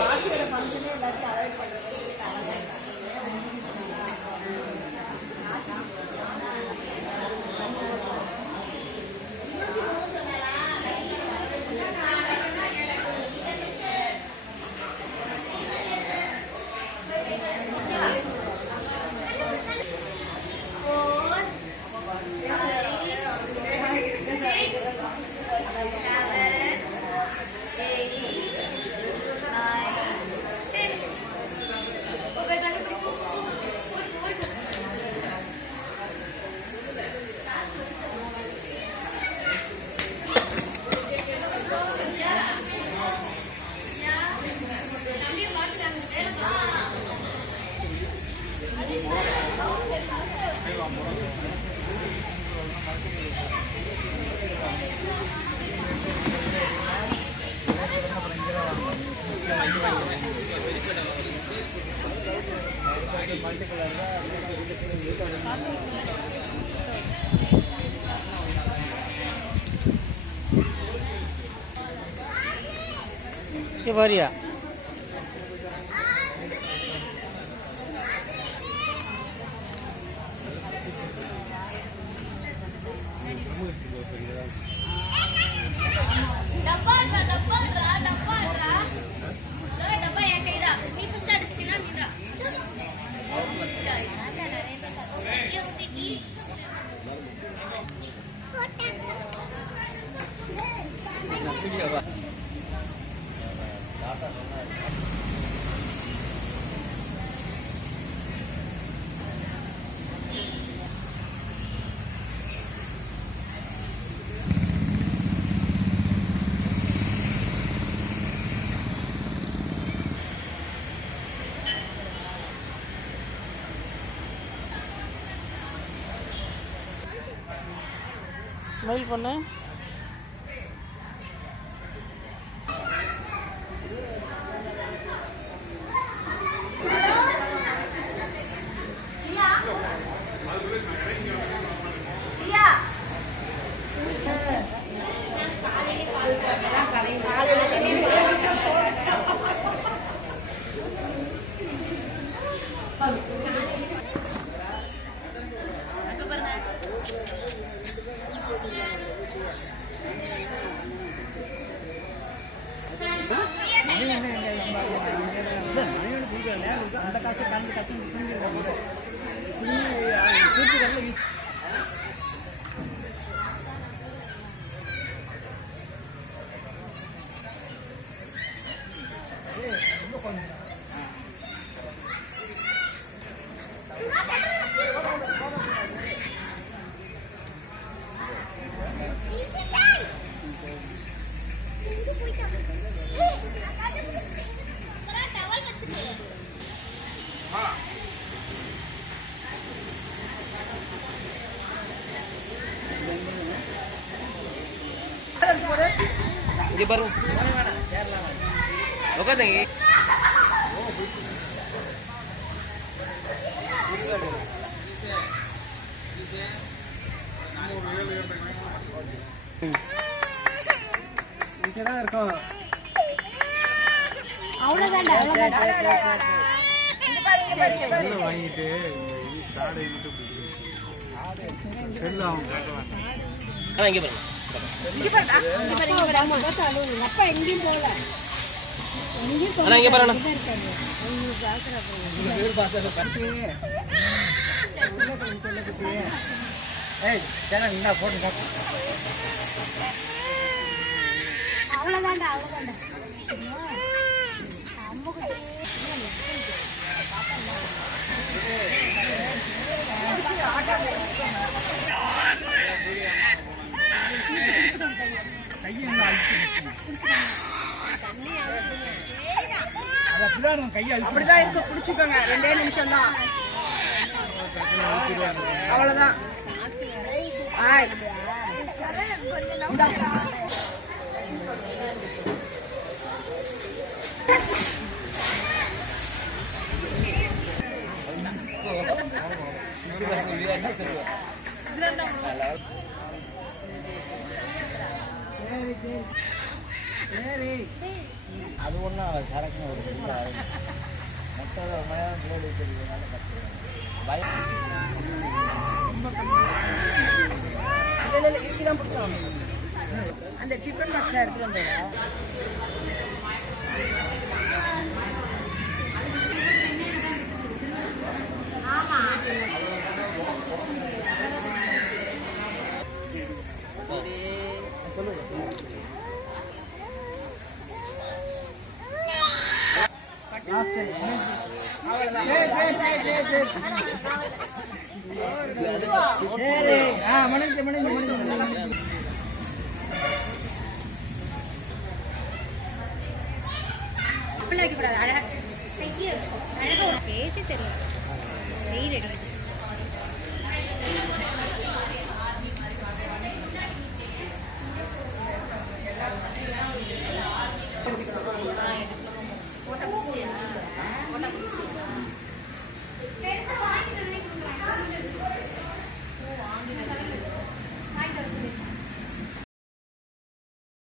வாசியோட ஃபங்க்ஷனே எல்லாத்தையும் அவாய்ட் பண்ணுறது ये बढ़िया डब्बा yang kayak ini pasti ada sinar tidak? Smile பண்ணு. அந்த காசு கலந்து கட்டி Ini baru. Oke tinggi. இங்கதான் இருக்கும். அவ்வளவுதான்டா வாங்கிட்டு காடை விட்டு செல்லாம் இங்க பாருங்க. அப்பா எங்கேயும் போகல இங்க பாருங்க. அவ்வளவுதான்டா அப்படிதான் இருக்க பிடிச்சுக்கோங்க. 2 நிமிஷம் தான். அவ்வளவுதான். சரி அது ஒன்றும் சரக்குன்னு ஒரு மொத்தம் மலையாளம் போர்டு வச்சிருக்கனால பயம் இதுதான் பிடிச்சோம். அந்த டிஃபன் பாக்ஸில் எடுத்துகிட்டு வந்தேன். அப்படிலாம் வைக்கக்கூடாது. அழகா கையை அழகா ஒரு பேசி தெரியல. வெயில் அடிக்குது. போட்டா பிடிச்சிட்டியா? போட்டா பிடிச்சிட்டியா?